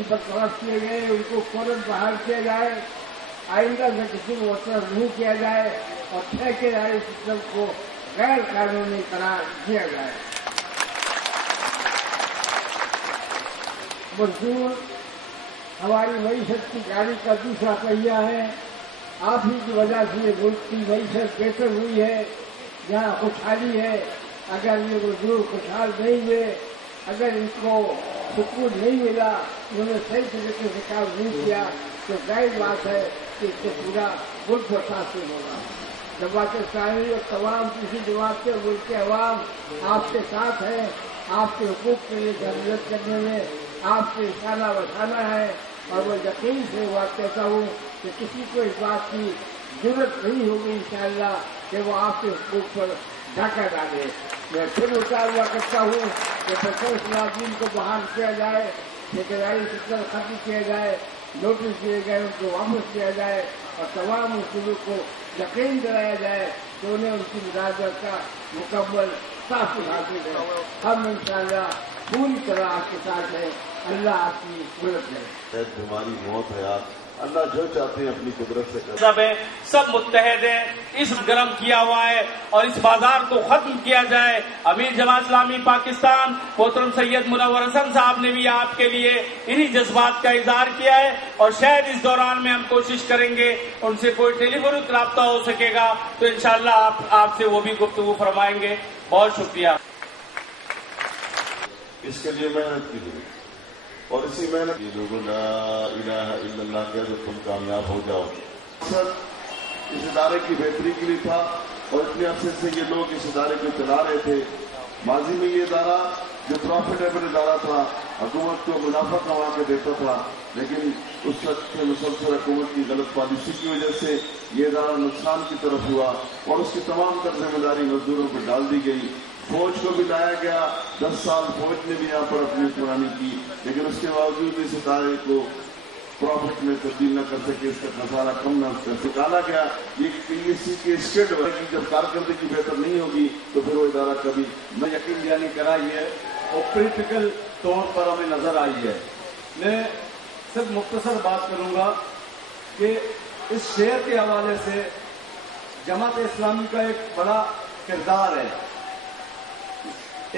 जिन पर तलब किए गए उनको फौरन बहाल किया जाए, आइंदा से किसी को मुस्तरद नहीं किया जाए और ठेकेदारी सिस्टम को गैर कानूनी करार दिया जाए। मजदूर हमारी मईशत की गाड़ी का दूसरा पहिया है। आप ही की वजह से ये मुल्क की मईशत बेहतर हुई है, यहाँ खुशहाली है। अगर ये मजदूर खुशहाल नहीं हुए, अगर इनको सुकून नहीं मिला, उन्होंने सही तरीके से काम नहीं किया, तो जाहिर बात है कि इससे पूरा मुल्क मुतासिर होगा। जमात इस्लामी और तमाम किसी जमात के मुल्क के अवाम आपके साथ है, आपके हुकूक के लिए जरूरत करने में आपसे इशारा बसाना है। और वो यकीन से बात कहता हूँ कि किसी को इस बात की जरूरत नहीं होगी इंशाअल्लाह कि वो आपके हुकूक पर डाका डाले। मैं फिर मुतालबा करता हूँ कि पेट्रोल को बहाल किया जाए, ठेकेदारी सिस्टम खत्म किया जाए, नोटिस दिए गए उनको वापस किया जाए और तमाम उसूलों को यकीन दिलाया जाए कि उन्हें उनकी मुदावत का मुकम्मल तहफ़्फ़ुज़ हासिल है। हम इंशाअल्लाह पूरी तरह आपके साथ हैं। अल्लाह आपकी मदद करे। बीमारी, मौत, हयात, अल्लाह जो चाहते हैं अपनी कुदरत से करते हैं। सब मुत्तहद हैं, इस गरम किया हुआ है और इस बाजार को खत्म किया जाए। अमीर जमात इस्लामी पाकिस्तान मोहतरम सैयद मुनव्वर हसन साहब ने भी आपके लिए इन्हीं जज्बात का इजहार किया है और शायद इस दौरान में हम कोशिश करेंगे उनसे कोई टेलीफोनिक राब्ता हो सकेगा तो इंशाअल्लाह आपसे वो भी गुफ्तगू फरमाएंगे। बहुत शुक्रिया। इसके लिए मेहनत की जरूरत और इसी मेहनत की लोगों ला इलाहा इल्लल्लाह कह दो तुम कामयाब हो जाओ। सर इस इदारे की बेहतरी के लिए था और इतने अरसे से ये लोग इस इदारे को चला रहे थे। माजी में ये इदारा जो प्रॉफिटेबल इदारा था, हुकूमत को मुनाफा कमा के देता था, लेकिन उस वक्त से मुसलसल हुकूमत की गलत पॉलिसी की वजह से ये इदारा नुकसान की तरफ हुआ और उसकी तमाम तर जिम्मेदारी मजदूरों पर डाल दी गई। फौज को भी लाया गया, 10 साल फौज ने भी यहाँ पर अपनी हुक्मरानी की, लेकिन उसके बावजूद इस इदारे को प्रॉफिट में तब्दील न कर सके, इसका खसारा कम न कर सके। डाला गया ये के स्टेट की जब कारकर्दगी बेहतर नहीं होगी तो फिर वो इदारा कभी न यकीन दहानी कराई है और क्रिटिकल तौर पर हमें नजर आई है। मैं सिर्फ मुख्तसर बात करूंगा कि इस शहर के हवाले से जमात इस्लामी का एक बड़ा किरदार है।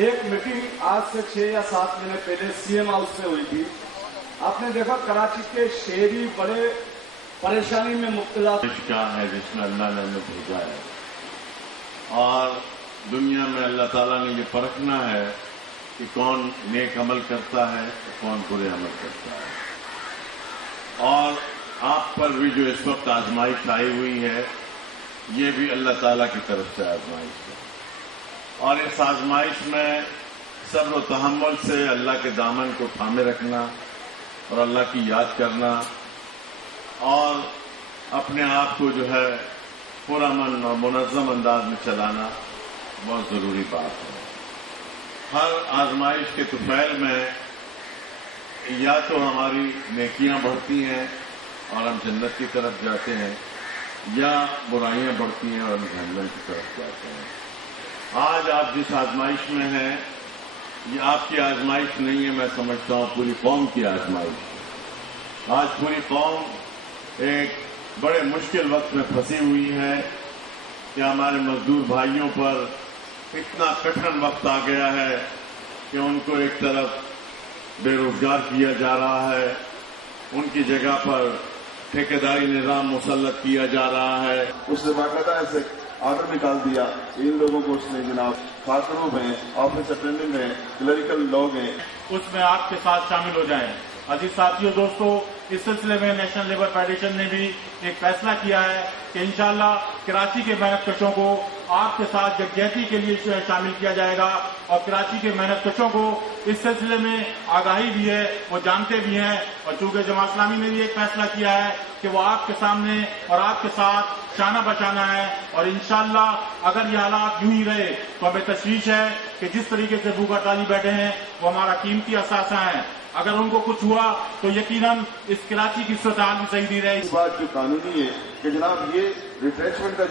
एक मीटिंग आज से 6 या 7 महीने पहले सीएम हाउस से हुई थी। आपने देखा कराची के शहरी बड़े परेशानी में मुब्तला। क्या है जिसमें अल्लाह ने हमें भेजा है और दुनिया में अल्लाह ताला ने ये परखना है कि कौन नेक अमल करता है और कौन बुरे अमल करता है। और आप पर भी जो इस वक्त आजमाइश आई हुई है ये भी अल्लाह ताला की तरफ से आजमाइश है और इस आजमाइश में सब्र और तहम्मुल से अल्लाह के दामन को थामे रखना और अल्लाह की याद करना और अपने आप को जो है पुरअमन और मुनज़्ज़म अंदाज में चलाना बहुत जरूरी बात है। हर आजमाइश के तुफैल में या तो हमारी नेकियां बढ़ती हैं और हम जन्नत की तरफ जाते हैं या बुराइयां बढ़ती हैं और हम जहन्नम की तरफ जाते हैं। आज आप जिस आजमाइश में हैं ये आपकी आजमाइश नहीं है, मैं समझता हूं पूरी कौम की आजमाइश। आज पूरी कौम एक बड़े मुश्किल वक्त में फंसी हुई है कि हमारे मजदूर भाइयों पर इतना कठिन वक्त आ गया है कि उनको एक तरफ बेरोजगार किया जा रहा है, उनकी जगह पर ठेकेदारी निजाम मुसल्लत किया जा रहा है। उसने बाकायदा ऐसे ऑर्डर निकाल दिया इन लोगों को उसने जनाब खातरों में ऑफिस अटेंडेंट हैं, क्लरिकल लोग हैं, उसमें आपके साथ शामिल हो जाएं। अजीज साथियों, दोस्तों, इस सिलसिले में नेशनल लेबर फेडरेशन ने भी एक फैसला किया है कि इंशाअल्लाह कराची के मेहनतकशों को आपके साथ यकजहती के लिए शामिल किया जाएगा और कराची के मेहनतकशों को इस सिलसिले में आगाही भी है, वो जानते भी हैं और चूंकि जमात इस्लामी ने भी एक फैसला किया है कि वो आपके सामने और आपके साथ शाना बचाना है और इंशाअल्लाह अगर ये हालात यूं ही रहे तो हमें तशवीश है कि जिस तरीके से भूख हड़ताली बैठे हैं वो हमारा कीमती असासा है। अगर उनको कुछ हुआ तो यकीनन इस कराची की सूरत हाल भी सही नहीं रहेगी। इस बात जो कानूनी है कि जनाब ये रिट्रेचमेंट का